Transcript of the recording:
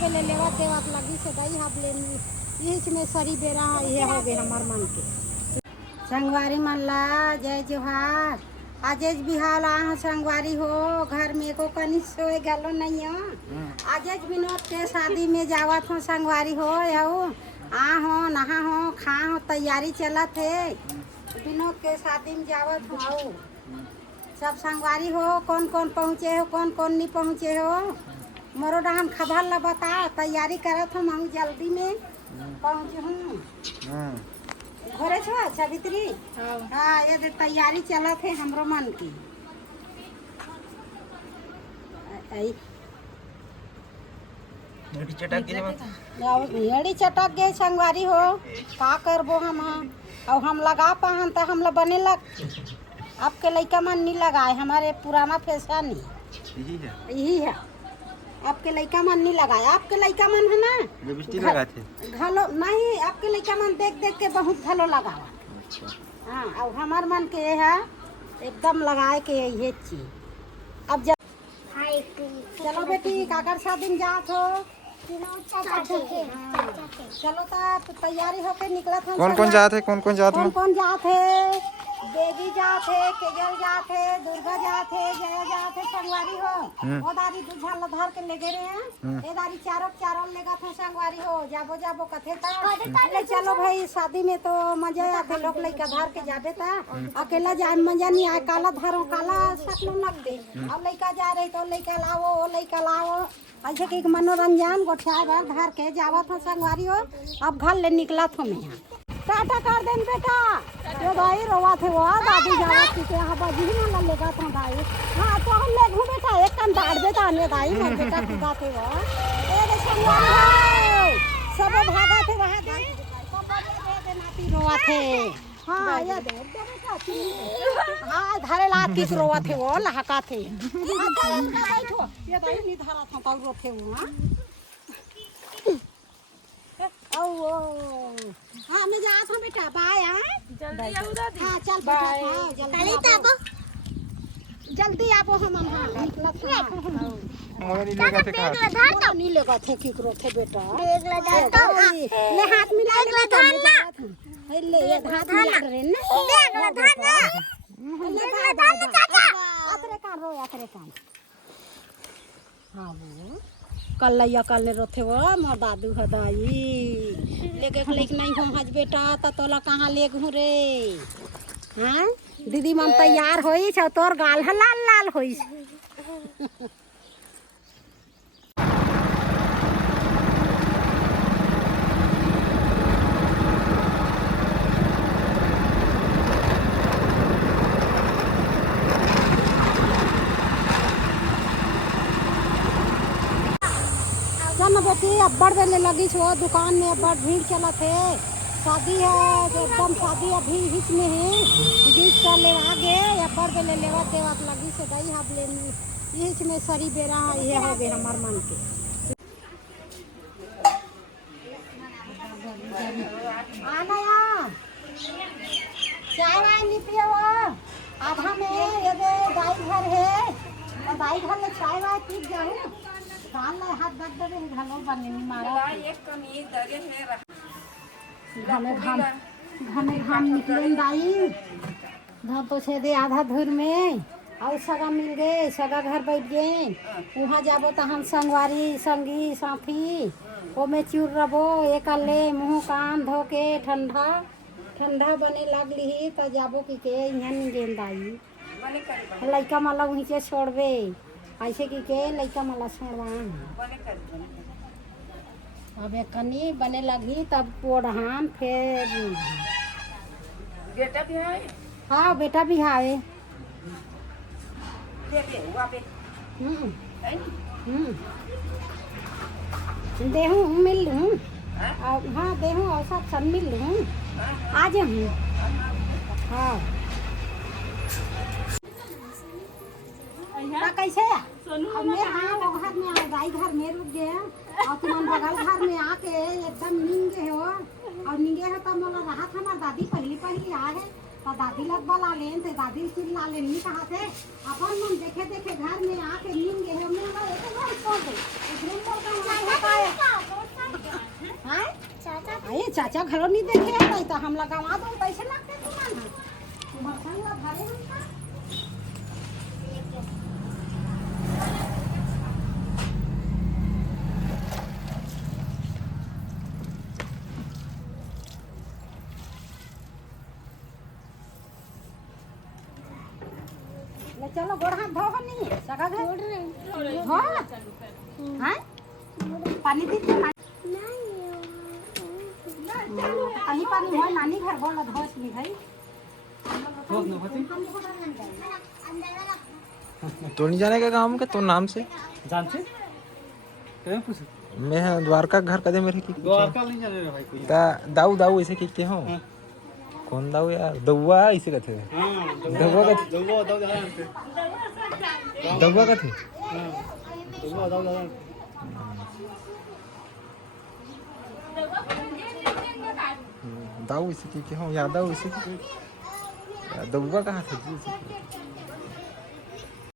बेले लेवत देवत लगी से दई हाथ लेनी यही में सरी बेरा ये हो गए हमार मन के संगवारी मन ला जय जोहार। आजेज बिहाल आ संगवारी हो घर में को कनी सोए गलो नहीं हो। आजेज विनोद के शादी में जावत हो संगवारी हो याऊ आ हो नहा हो खा हो तैयारी चलत है विनोद के शादी में जावत हो आओ सब संगवारी हो कौन कौन पहुँचे हो कौन कौन नहीं पहुँचे हो मोरो डाहन खबर ला बता तैयारी करत हो मैं जल्दी में पहुँच हूँ घरे छो सावित्री। हाँ ये तैयारी चलत है हमरो मन की एड़ी चटक गए संगवारी हो का करबो हम लगा पाहन तो हम लोग बने लग आपके लड़का मन नहीं लगाए हमारे पुराना फैशन यही है आपके लड़का मन नहीं लगाए आपके लड़का मन है ना घलो नहीं आपके लड़का मन देख देख के बहुत घलो लगावा। हाँ और हमार मन के है एकदम लगाए के ये चीज अब चलो बेटी काकर शादी में जात हो चलो तो तैयारी होके निकला था कौन कौन जात है कौन कौन जात है देवी जात है केजल जात है दुर्गा जात है जया जात है संगवारी हो वो दारी दूल्हा लधार के ले गए हैं ये दारी चारों लेगा था संगवारी हो जाबो कथे ता चलो भाई शादी में तो मजा आते लोग लइका धार के जाबे ता अकेला जाए मजा नहीं आए काला धारो काला सकलो लग दे अब लइका जा रही तो लइका लाओ ऐसे कि मनोरंजन गोठिया धार के जावा था संगवारी हो अब घर ले निकला था मैं टाटा कर देन बेटा ये भाई रोवा थे वो दादी जावा के हवा जी ना लेगा था भाई। हाँ तो हम ले घूमे बेटा एक कान दाड़ देता ने दाई मन बेटा खुदा थे वो ए रे संगवारी सब भागा थे वहां दाई दे नाती रोवा थे। हाँ ये दे बेटा हाँ धारे ला तीस रोवा थे वो लहका थे बैठो ये दाई नहीं धारा था कौ रो थे वो। हाँ मैं जा था बेटा बाय जल्दी आओ दादी। हाँ चल बाय जल्दी आबो हम निकला था नहीं लेगा थे किकरो थे बेटा ले हाथ मिला ले ये हाथ मिला रे ना अतरे कान हाँ वो कल रोथे वो मोर दादू हदाई लेके नहीं हम हज बेटा तो तोला कहाँ ले घू रे। हाँ दीदी मन तैयार होई छ तोर गाल है लाल लाल होई बेटी अब्बड़ बेले लगी छो दुकान में अब्बड़ भीड़ चला थे शादी है एकदम शादी अभी हिच में है बीच का ले आगे अब्बड़ बेले लेवत देवत लगी से दई हाथ लेनी हिच में सरी बेरा ये हो गए हमार मन के आना यार चाय वाय नहीं पियो आधा में ये दाई घर है और दाई घर में चाय वाय पी जाऊँ हाथ दर्द दे घालो बने नहीं मारा एक कमी दरे है घामे घाम निकले दाई धर तो छे दे आधा धुर में और सगा मिल गए सगा घर बैठ गए वहाँ जाबो तो हम संगवारी संगी साथी वो में चूर रबो एक ले मुँह कान धो के ठंडा बने लगली तो जाबो कि के यहाँ नहीं गेन दाई लड़का माला वहीं से छोड़बे ऐसे की के लड़का माला छोड़वा अब एक कनी बने लगी तब पोढ़ान फिर बेटा भी है। हाँ बेटा भी है देहूँ मिल लूँ हाँ देहूँ और सब मिल लूँ आज हूँ। हाँ कैसे अब मेरे हाँ घर में गाय घर में रुक गए और तुम बगल घर में आके एकदम नींगे हो और नींगे हो तब मोला रहा था हमार दादी पहली आ है तो दादी लगवा ला लेन थे दादी चिल्ला ले नहीं कहा थे अपन मन देखे घर में आके नींगे हो मैं एक बार छोड़ दे एक रूम पर का चाचा घर नहीं देखे नहीं तो हम लगावा दो पैसे लगते तुम्हारा तुम्हारा भारे हमका ले चलो गोड़ हाथ धो नहीं सका धो हां हां पानी दी कहीं पानी हो नानी घर बोल धोस नहीं भाई तो नहीं जाने का काम का तो नाम से जानते क्या पूछ मैं द्वारका घर कदे मेरे की द्वारका नहीं जाने रे भाई कोई दाऊ दाऊ ऐसे कहते हो कौन दाऊ यार दौआ ऐसे कहते हैं हां दौआ कहते दौवा दाऊ जानते दौआ कहते हां दौवा दाऊ जानते दाऊ ऐसे कहते हो याद दाऊ ऐसे दौआ कहाँ थे